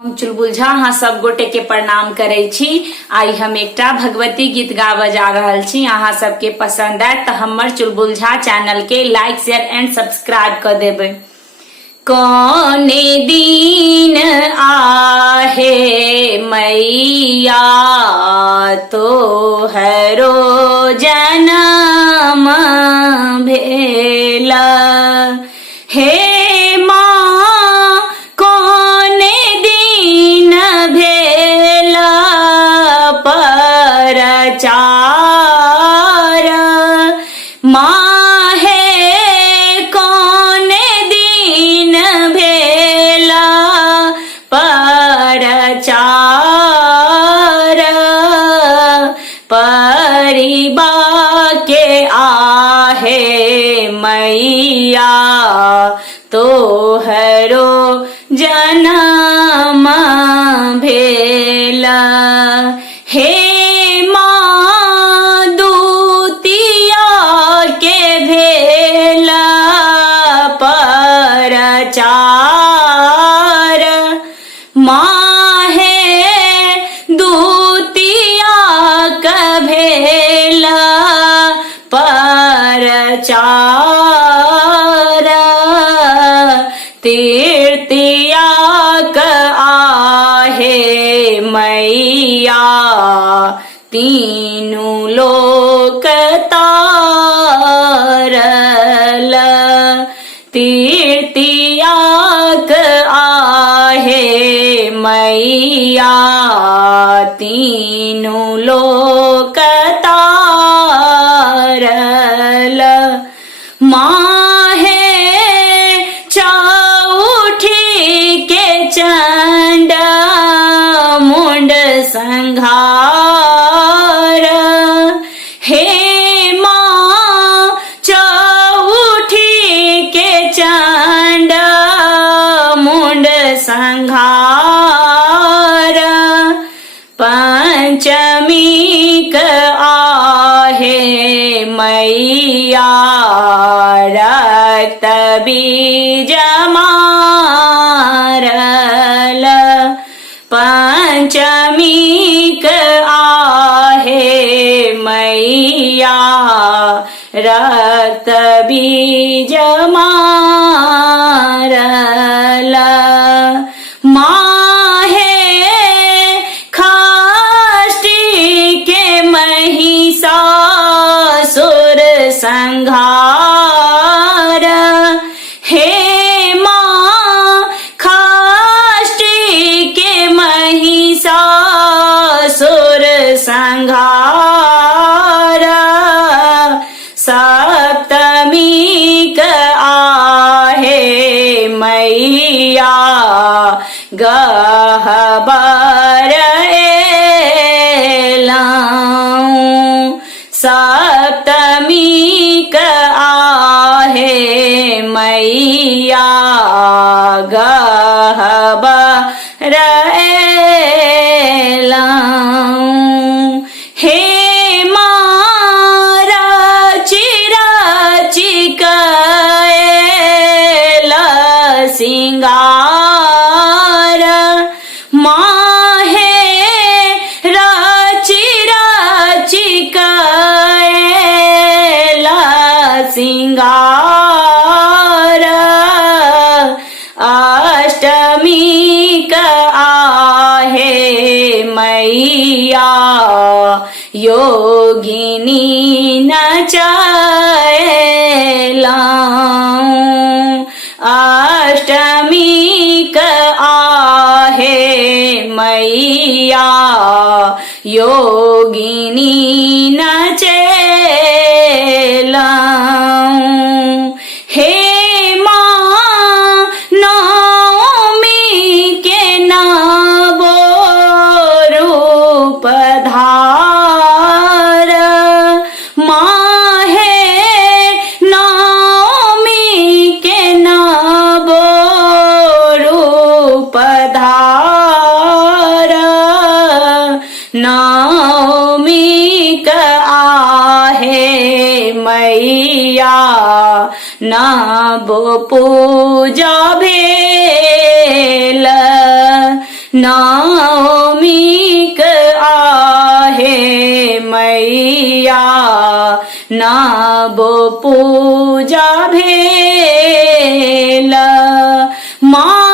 हम चुलबुल झा अहाँ सब गोटे के प्रणाम करे छी। आई हम एकटा भगवती गीत गाबऽ जा रहल छी। अहाँ सबके पसंद आए तो हमर चुलबुल झा चैनल के लाइक शेयर एंड सब्सक्राइब कर देबै। कौने दिन आहे मैया तोहरो जनम भेला, हे चार माहे कौने दिन भेला परचार, परिबा के आहे मैया तोहरो जनम भेला, हे चार माहे दूतिया कभेला परचार, तीर्तिया क आहे मैया तीनू लोक तारल, तीर्तिया क आहे मैया तीनू लोक तारल, माहे चौठी के चंड मुंड संघार, हे संघार, पंचमी क आहे मैया रक्त बीज मारल, पंचमी क आहे मैया रक्त बीज मारल, माहे खाष्टी के महिषासुर संघार, हे माँ खाष्टी के महिषासुर संघार, सप्तमी क आहे मैया गहबर एलाऊं, सप्तमी क आहे मैया गहबर एलाऊं, हे सिंगार, माहे रची रची कैला सिंगार, अष्टमी क आहे मैया योगिनी नचैलाऊं, अष्टमी क आहे मैया योगिनी नचैलाऊं, हे माँ नवमी के नवो रूप धार, माहे नवमी के नवो रूप धार, नवमी क आहे मैया नव पूजा भेल, नवमीक आहे मैया नव पूजा भेल। माँ